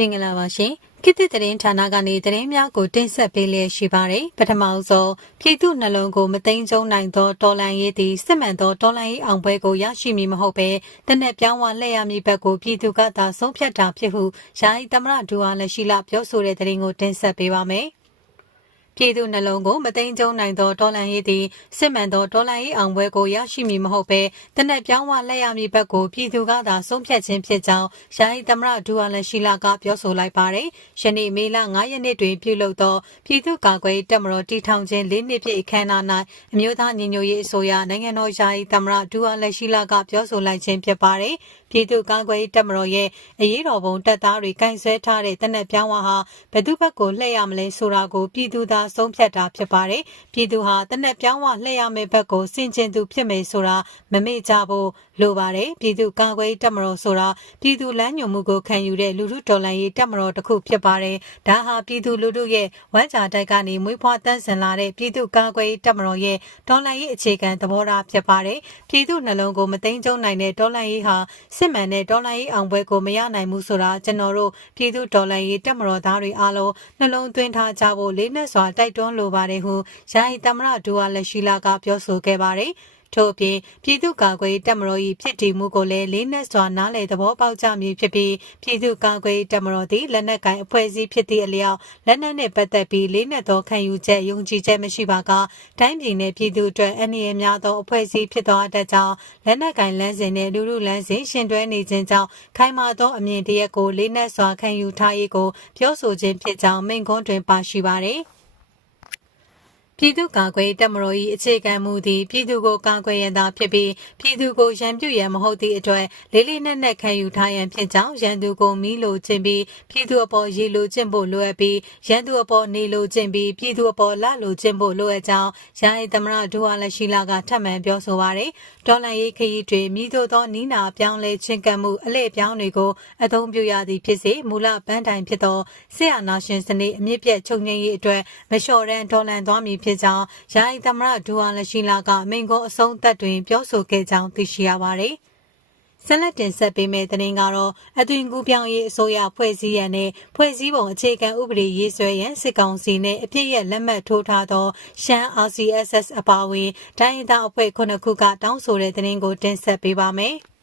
မင်္ဂလာပါရှင်ခေတ်သစ်သတင်းဌာနကနေသတင်းများကိုတင်ဆက်ပေးလျက်ရှိပါတယ်ပထမဆုံးပြည်သူနှလုံးကိုမသိမ်းကျုံနိုင်သောတော်လန်ရေးသည်စစ်မှန်သောတော်လန်ရေးအောင်ပွဲကိုရရှိမည်မဟုတ်ဘဲတနက်ပြောင်းဝလှည့်ရမည်ဘက်ကိုပြည်သူကသာဆုံးဖြတ်တာဖြစ်ဟုယာယီသမရဒူဝါလက်ရှိလပြောဆိုတဲ့သတင်းကိုတင်ဆက်ပေးပါမယ် ပြည်သူနှလုံးကိုမသိမ်းကျုံနိုင်သောတော်လန်ရေးသည်စစ်မှန်သောတော်လန်ရေးအောင်ပွဲကိုရရှိမည်မဟုတ်ဘဲတနက်ပြောင်းဝလက်ရမည်ဘက်ကိုပြည်သူကသာဆုံးဖြတ်ခြင်းဖြစ်ကြောင်းယာယီသမရဒူဝါလက်ရှိလာကပြောဆိုလိုက်ပါတယ်။ယနေ့မေလ9ရက်နေ့တွင်ပြုလုပ်သောပြည်သူ့ကာကွယ်တပ်မတော်တည်ထောင်ခြင်း၄နှစ်ပြည့်အခမ်းအနား၌အမျိုးသားညီညွတ်ရေးအစိုးရနိုင်ငံတော်ယာယီသမရဒူဝါလက်ရှိလာကပြောဆိုလိုက်ခြင်းဖြစ်ပါတယ်။ ပြည်သူ့ကာကွယ်တပ်မတော်ရဲ့အရေးတော်ပုံတပ်သားတွေကင်ဆဲထားတဲ့တနက်ပြောင်းဝါဟာဘယ်သူဘက်ကိုလှည့်ရမလဲဆိုတာကိုပြည်သူသာဆုံးဖြတ်တာဖြစ်ပါတယ်။ပြည်သူဟာတနက်ပြောင်းဝလှည့်ရမယ့်ဘက်ကိုစင်ကျင်သူဖြစ်မယ်ဆိုတာမမေ့ကြဖို့လိုပါတယ်။ပြည်သူ့ကာကွယ်တပ်မတော်ဆိုတာပြည်သူလမ်းညွှန်မှုကိုခံယူတဲ့လူထုတော်လှန်ရေးတပ်မတော်တစ်ခုဖြစ်ပါတယ်။ဒါဟာပြည်သူလူထုရဲ့ဝမ်းစာတိုက်ကနေမွေးဖွားတန်းစင်လာတဲ့ပြည်သူ့ကာကွယ်တပ်မတော်ရဲ့တော်လှန်ရေးအခြေခံသဘောထားဖြစ်ပါတယ်။ပြည်သူနှလုံးကိုမသိမ်းကျုံနိုင်တဲ့တော်လှန်ရေးဟာစစ်မှန်တဲ့ဒေါ်လာရေးအောင်ပွဲကိုမရနိုင်ဘူးဆိုတာကျွန်တော်တို့ပြည်သူဒေါ်လာရေးတက်မတော်သားတွေအားလုံးနှလုံးသွင်းထားကြဖို့လေးနက်စွာတိုက်တွန်းလိုပါတယ်ဟုယာယီသမရဒူဝါလက်ရှိလာကပြောဆိုခဲ့ပါတယ်။ ထို့အပြင်ပြည်သူ့ကာကွယ်တပ်မတော်၏ဖြစ်တည်မှုကိုလည်းလေးနက်စွာနားလည်သဘောပေါက်ကြမည်ဖြစ်ပြီးပြည်သူ့ကာကွယ်တပ်မတော်သည်လက်နက်ကိုင်အဖွဲ့အစည်းဖြစ်သည့်အလျောက်လက်နက်နှင့်ပတ်သက်ပြီးလေးနက်သောခံယူချက်ယုံကြည်ချက်မရှိပါကတိုင်းပြည်နှင့်ပြည်သူအတွက်အနည်းအများသောအဖွဲ့အစည်းဖြစ်သောအတကြောင့်လက်နက်ကိုင်လမ်းစဉ်နှင့်လူလူလမ်းစဉ်ရှင်တွဲနေခြင်းကြောင့်ခိုင်မာသောအမြင်တရက်ကိုလေးနက်စွာခံယူထားရေးကိုပြောဆိုခြင်းဖြစ်ကြောင်းမိန့်ခွန်းတွင်ပါရှိပါသည် ပြည်သူ့ကာကွယ်တပ်မတော်၏အခြေခံမူသည်ပြည်သူကိုကာကွယ်ရန်သာဖြစ်ပြီးပြည်သူကိုရန်ပြုရန်မဟုတ်သည့်အတွက်လေးလေးနက်နက်ခံယူထားရန်ဖြစ်ကြောင်းရန်သူကိုမီးလိုခြင်းပြီးပြည်သူအပေါ်ရေလိုခြင်းဖို့လိုအပ်ပြီးရန်သူအပေါ်နေလိုခြင်းပြီးပြည်သူအပေါ်လလိုခြင်းဖို့လိုအပ်ကြောင်းယာယီသမရဒူဝါလက်ရှိလာကထပ်မံပြောဆိုပါရယ်ဒေါ်လာရေးခရီးတွေမိတို့သောနီးနာပြောင်းလဲခြင်းကမှုအလဲပြောင်းတွေကိုအသုံးပြုရသည်ဖြစ်စေမူလပန်းတိုင်ဖြစ်သောဆရာနာရှင်စနစ်အမြင့်ပြတ်ချုပ်ငြိမ်းရေးအတွက်မလျှော်ရန်ဒေါ်လန်သွားမည်ဖြစ်ကြောင်းယာယီသမရဒူဝါလက်ရှိလာကမိန်ကုန်းအဆုံးသက်တွင် ပြောဆိုခဲ့ကြောင်းသိရှိရပါသည်ဆက်လက်တင်ဆက်ပေးမယ့်သတင်းကတော့အသွင်ကူးပြောင်းရေးအစိုးရဖွဲ့စည်းရန်နဲ့ဖွဲ့စည်းပုံအခြေခံဥပဒေရေးဆွဲရန်စစ်ကောင်စီနဲ့အပြည့်ရဲ့လက်မှတ်ထိုးထားသောရှမ်း RCSS အပါအဝင်တိုင်းဒေသအဖွဲ့ခုနှစ်ခုကတောင်းဆိုတဲ့သတင်းကိုတင်ဆက်ပေးပါမယ်။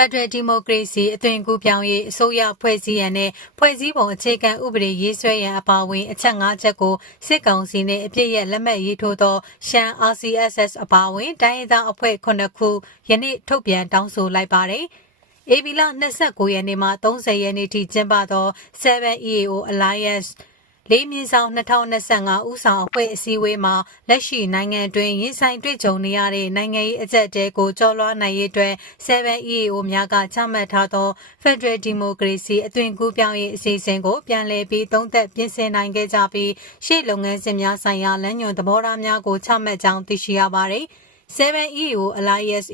ဖက်ဒရယ်ဒီမိုကရေစီအသွင်ကူးပြောင်းရေးအစိုးရဖွဲ့စည်းရန်နဲ့ဖွဲ့စည်းပုံအခြေခံဥပဒေရေးဆွဲရန်အပါအဝင်အချက်၅ချက်ကိုစစ်ကောင်စီနဲ့အပြည့်ရဲ့လက်မှတ်ရေးထိုးသောရှမ်း RCSS အပါအဝင်တိုင်းဒေသအဖွဲ့ခုနှစ်ခုယနေ့ထုတ်ပြန်တောင်းဆိုလိုက်ပါတယ်။ AB လ29ရက်နေ့မှ30ရက်နေ့ထိကျင်းပသော 7EAO Alliance လေးမြင့်ဆောင်2025ဦးဆောင်အဖွဲ့အစည်းအဝေးမှာလက်ရှိနိုင်ငံတွင်ရင်ဆိုင်တွေ့ကြုံနေရတဲ့နိုင်ငံရေးအကြက်တဲကိုကြော်လွှားနိုင်ရေးအတွက် 7EAO များကချမှတ်ထားသော Federal Democracy အသွင်ကူးပြောင်းရေးအစီအစဉ်ကိုပြန်လည်ပြီးသုံးသပ်ပြင်ဆင်နိုင်ခဲ့ကြပြီးရှေ့လုပ်ငန်းစဉ်များဆိုင်ရာလမ်းညွှန်သဘောထားများကိုချမှတ်ကြောင်းသိရှိရပါသည် 7EAO Alliance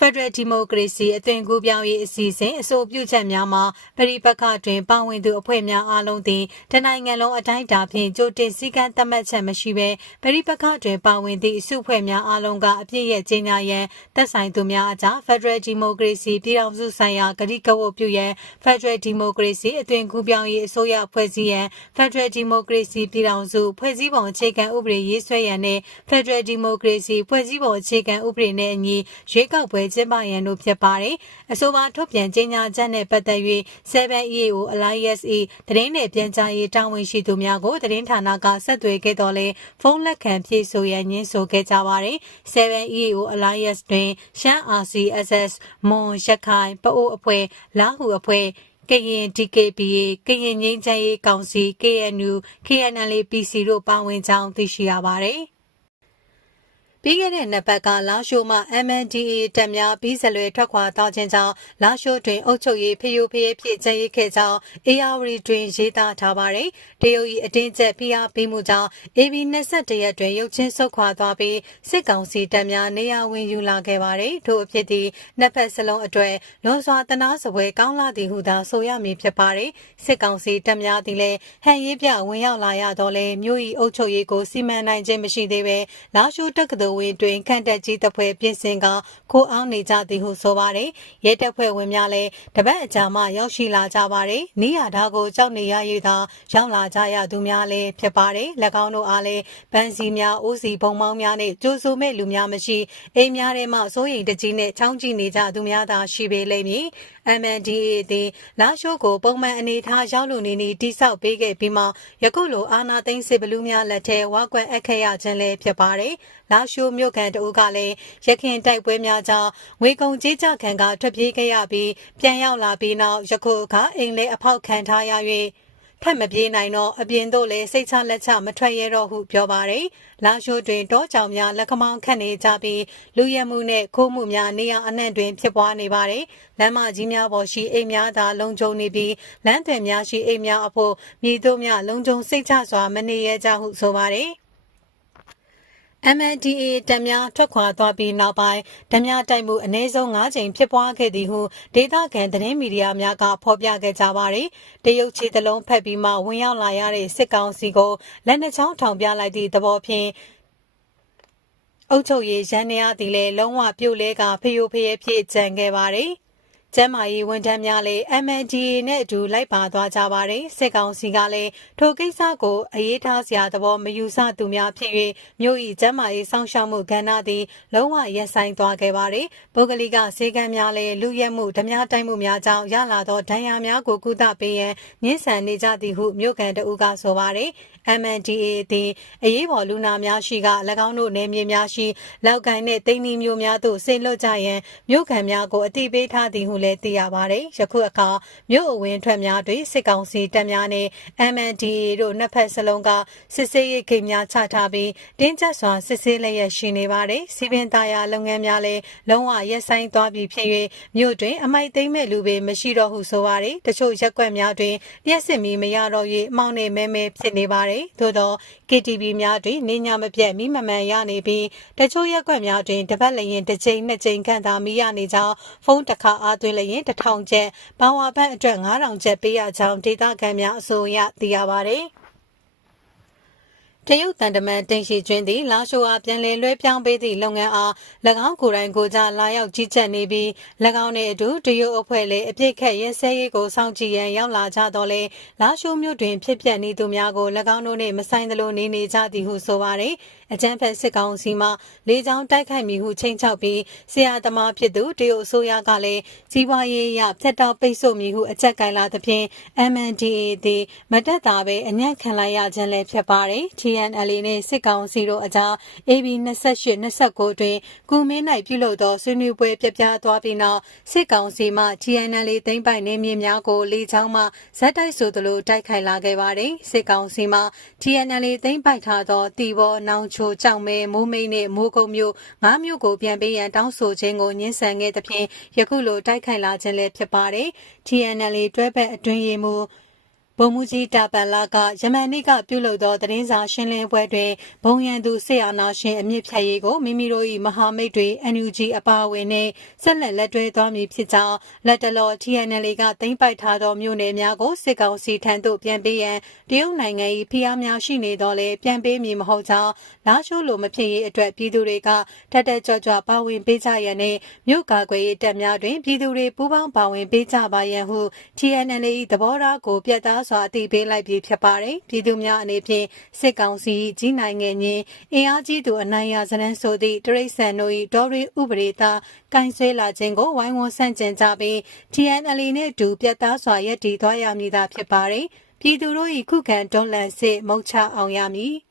Federal Democracy အသွင်ကူးပြောင်းရေးအစီအစဉ်အဆိုပြုချက်များမှာပြည်ပခတွင်ပါဝင်သူအဖွဲ့များအားလုံးသည်တနိုင်ငံလုံးအတိုင်းအတာဖြင့်ကြိုတင်စည်းကမ်းသတ်မှတ်ချက်မရှိဘဲပြည်ပခတွင်ပါဝင်သည့်အစုအဖွဲ့များအားလုံးကအပြည့်ရဲ့ကြီးညာရန်သက်ဆိုင်သူများအကြား Federal Democracy ပြည်ထောင်စုဆိုင်ရာကတိကဝတ်ပြုရန် Federal Democracy အသွင်ကူးပြောင်းရေးအစိုးရဖွဲ့စည်းရန် Federal Democracy ပြည်ထောင်စုဖွဲ့စည်းပုံအခြေခံဥပဒေရေးဆွဲရန်နှင့် Federal Democracy ဖွဲ့စည်းပုံအခြေခံဥပဒေနှင့်အညီရွေးကောက်ပွဲကျင်းပရန်တို့ဖြစ်ပါတယ်။အဆိုပါထုတ်ပြန်ကြေညာချက်နဲ့ပတ်သက်၍ 7EAO Alliance သတင်းနယ်ပြန်ကြားရေးတာဝန်ရှိသူများကိုသတင်းဌာနကဆက်သွယ်ခဲ့တော်လဲဖုန်းလက်ခံဖြည့်ဆိုရန်ညှင်းဆိုခဲ့ကြပါတယ်။ 7EAO Alliance တွင်ရှမ်း RCSS မွန်ရခိုင်ပအိုးအဖွဲ့လာဟုအဖွဲ့ကရင် DKBA ကရင်ငင်းချမ်းရေးကောင်စီ KNU KNL PC တို့ပါဝင်ကြောင်းသိရှိရပါတယ်။ ပြီးခဲ့တဲ့နှစ်ပတ်ကလာရှိုးမှ MNDAA တပ်များပြီးစလွယ်ထွက်ခွာသွားခြင်းကြောင့်လာရှိုးတွင်အုပ်ချုပ်ရေးဖျို့ဖျဲဖြစ်ကျရေးခဲ့ကြောင်း ARD တွင်ရေးသားထားပါတယ်။တရုတ်၏အတင်းကျပ်ဖိအားပေးမှုကြောင့် AB 21ရက်တွင်ရုပ်ချင်းဆုတ်ခွာသွားပြီးစစ်ကောင်စီတပ်များနေရာဝင်ယူလာခဲ့ပါတယ်။ထို့အဖြစ်သည်နှစ်ဖက်စလုံးအတွက်လွန်စွာတနာစပွဲကောင်းလာသည်ဟုသာဆိုရမည်ဖြစ်ပါတယ်။စစ်ကောင်စီတပ်များသည်လည်းဟန်ရေးပြဝင်ရောက်လာရတော့လဲမြို့၏အုပ်ချုပ်ရေးကိုစီမံနိုင်ခြင်းမရှိသေးပဲလာရှိုးတက္ကသိုလ်အဝင်တွင်ခန့်တက်ကြီးတပ်ဖွဲ့ပြင်ဆင်ကခိုးအောင်နေကြသည်ဟုဆိုပါတယ်ရဲတပ်ဖွဲ့ဝင်များလည်းတပတ်အကြာမှရောက်ရှိလာကြပါတယ်နီးရတာကိုကြောက်နေရ၍သာရောက်လာကြရသူများလည်းဖြစ်ပါတယ်၎င်းတို့အားလည်းဗန်စီများအိုးစီပုံမောင်းများနဲ့ကြိုးဆိုမဲ့လူများမရှိအိမ်များထဲမှစိုးရိမ်တကြီးနဲ့ချောင်းကြည့်နေကြသူများသာရှိပေလိမ့်မည် MNDAA သည်လာရှိုးကိုပုံမှန်အနေထားရောက်လူနေနေတိဆောက်ပေးခဲ့ပြီးမှယခုလိုအာနာသိန်းစစ်ဘလူးများလက်ထဲဝါကွက်အခက်ရခြင်းလည်းဖြစ်ပါတယ်။လာရှိုးမြို့ခံတအုပ်ကလည်းရခင်တိုက်ပွဲများကြောင့်ငွေကုန်ကြေးကြခံကထွက်ပြေးခဲ့ရပြီးပြန်ရောက်လာပြီးနောက်ယခုအခါအိမ်လဲအဖောက်ခံထားရ၍ဖက်မပြေးနိုင်တော့အပြင်သို့လည်းစိတ်ချလက်ချမထွက်ရတော့ဟုပြောပါတယ်။လာရှိုးတွင်တောကြောင်များလက်ခမောင်းခတ်နေကြပြီးလူရဲမှုနဲ့ခိုးမှုများနေရာအနှံ့တွင်ဖြစ်ပွားနေပါတယ်။လမ်းမကြီးများပေါ်ရှိအိမ်များသာလုံခြုံနေပြီးလမ်းသွယ်များရှိအိမ်များအဖို့မြေတို့များလုံခြုံစိတ်ချစွာမနေရကြဟုဆိုပါတယ်။ MNDAA တပ်များထွက်ခွာသွားပြီးနောက်ပိုင်းဓမြတိုက်မှုအနည်းဆုံး၅ချိန်ဖြစ်ပွားခဲ့သည်ဟုဒေသခံသတင်းမီဒီယာများကဖော်ပြခဲ့ကြပါတယ်။တရုတ်ချီတလုံးဖက်ပြီးမှဝင်ရောက်လာရတဲ့စစ်ကောင်စီကိုလက်နှချောင်းထောင်ပြလိုက်သည့်သဘောဖြင့်အုတ်ချုပ်ရေးရန်နေရသည်လည်းလုံးဝပြုတ်လဲကဖျို့ဖျဲဖြစ်ကြံခဲ့ပါတယ်။ ကျမ်းမာရေးဝန်ထမ်းများလည်း MNDA နဲ့အတူလိုက်ပါသွားကြပါတယ်စစ်ကောင်စီကလည်းထိုကိစ္စကိုအရေးထားစရာသဘောမယူဆသူများဖြစ်၍မြို့၏ကျမ်းမာရေးစောင့်ရှောက်မှုကဏ္ဍသည် လုံးဝရပ်ဆိုင်းသွားခဲ့ပါတယ်ပုဂ္ဂလိကစေကမ်းများလည်းလူရဲမှုဓမြတိုက်မှုများကြောင့်ရလာသောဒဏ်ရာများကိုကုသပေးရန်ညှဉ်းဆန်နေကြသည်ဟုမြို့ကန်တအူးကဆိုပါတယ် MNDA သည်အရေးပေါ်လူနာများရှိက၎င်းတို့နယ်မြေများရှိလောက်ကိုင်းနှင့်တိန်နီမျိုးများသို့ဆင်လွတ်ကြရန်မြို့ခံများကိုအတိပေးထားသည်ဟုလည်းသိရပါတယ်။ယခုအခါမြို့အဝင်ထွက်များတွင်စစ်ကောင်စီတပ်များနှင့် MNDA တို့နှစ်ဖက်စလုံးကစစ်ဆေးရေးဂိတ်များချထားပြီးတင်းကျပ်စွာစစ်ဆေးလျက်ရှိနေပါတယ်။စီပင်သားရလုပ်ငန်းများလည်းလုံးဝရပ်ဆိုင်းသွားပြီဖြစ်၍မြို့တွင်အမိုက်သိမ်းမဲ့လူပေမရှိတော့ဟုဆိုပါတယ်။တချို့ရက်ွက်များတွင်လျှက်စစ်မီမရတော့၍အမောင်းနှင့်မဲမဲဖြစ်နေပါတယ်။သို့သော KTV များတွင်နေညာမပြတ်မိမမှန်ရနေပြီးတချို့ရက်ွက်များတွင်တပတ်လျင်တစ်ချိန်နှစ်ချိန်ခန့်သာမိရနေကြောင်းဖုန်းတစ်ခါအားသွင်းလျင်တစ်ထောင်ကျပ်ဘာဝဘတ်အတွက်9000ကျပ်ပေးရကြောင်းဒေသခံများအဆိုအရသိရပါတယ်။ တရုတ်တန်တမန်တင်ရှိကျွင်းသည်လာရှိုအားပြန်လည်လွှဲပြောင်းပေးသည့်လုပ်ငန်းအား၎င်းကိုယ်တိုင်ကိုယ်ကြလာရောက်ကြီးကြပ်နေပြီး၎င်းနှင့်အတူတရုတ်အဖွဲ့လည်းအပြစ်ခတ်ရဲစဲရေးကိုစောင့်ကြည့်ရန်ရောက်လာကြတော့လေလာရှိုမြို့တွင်ဖြစ်ပျက်နေသူများကို၎င်းတို့နှင့်မဆိုင်သလိုနေနေကြသည်ဟုဆိုပါရယ်အကြမ်းဖက်စစ်ကောင်စီမှလေကြောင်းတိုက်ခိုက်မိဟုချိန်ချောက်ပြီးဆရာသမားဖြစ်သူတရုတ်အစိုးရကလည်းကြီးပွားရေးအရဖျက်တောက်ပိတ်ဆို့မိဟုအကြက်ကင်လာသဖြင့် MNDAA သည်မတက်တာပဲအညံ့ခံလိုက်ရခြင်းလည်းဖြစ်ပါတယ်။ TNLA နဲ့စစ်ကောင်စီတို့အကြား AB 28 29တွင်ကုမင်း၌ပြုလုပ်သောဆွေးနွေးပွဲပြပြသွားပြီးနောက်စစ်ကောင်စီမှ TNLA သိမ်းပိုက်နေမြေများကိုလေကြောင်းမှဇက်တိုက်ဆိုသလိုတိုက်ခိုက်လာခဲ့ပါတယ်။စစ်ကောင်စီမှ TNLA သိမ်းပိုက်ထားသောတီဘောနောင်ချိုကြောက်မဲမိုးမိတ်နှင့်မိုးကုံမျိုးငါးမျိုးကိုပြန်ပေးရန်တောင်းဆိုခြင်းကိုညှင်းဆန်ခဲ့သဖြင့်ယခုလိုတိုက်ခိုက်လာခြင်းလည်းဖြစ်ပါတယ်။ TNLA တွဲဘက်အတွင်းရေးမှူး ဗိုလ်မှူးကြီးတာပန်လာကယမန်နေ့ကပြုလုပ်သောသတင်းစာရှင်းလင်းပွဲတွင်ဘုံရန်သူဆေးအာနာရှင်အမြင့်ဖြတ်ရေးကိုမိမိတို့၏မဟာမိတ်တွေ NUG အပါအဝင်နှင့်ဆက်လက်လက်တွဲသွားမည်ဖြစ်ကြောင်းလက်တလော TNL ကသိမ်းပိုက်ထားသောမြို့နယ်များကိုစစ်ကောင်စီထံသို့ပြန်ပေးရန်တရုတ်နိုင်ငံ၏ဖိအားများရှိနေတော့လေပြန်ပေးမည်မဟုတ်ကြောင်းလာရှိုးလိုမဖြစ်ရေးအတွက်ပြည်သူတွေကတတ်တကြွကြွပါဝင်ပေးကြရန်နှင့်မြို့ကာကွယ်ရေးတပ်များတွင်ပြည်သူတွေပူးပေါင်းပါဝင်ပေးကြပါရန်ဟု TNL ၏သဘောထားကိုပြတ်သားစွာအသိပေးလိုက်ပြီးဖြစ်ပါတယ်။ပြည်သူများအနေဖြင့်စစ်ကောင်စီကြီးနိုင်ငံချင်းအင်အားကြီးသူအနိုင်ရဇနန်းဆိုသည့်တရိတ်ဆန်တို့၏ဒေါ်ရီဥပဒေသားကင်ဆဲလာခြင်းကိုဝိုင်းဝန်းဆန့်ကျင်ကြပြီး TNL နဲ့အတူပြတ်သားစွာရည်တည်သွားရမည်သာဖြစ်ပါတယ်။ပြည်သူတို့၏ခုခံတွန်းလှန်စစ်မုတ်ချအောင်ရမည်။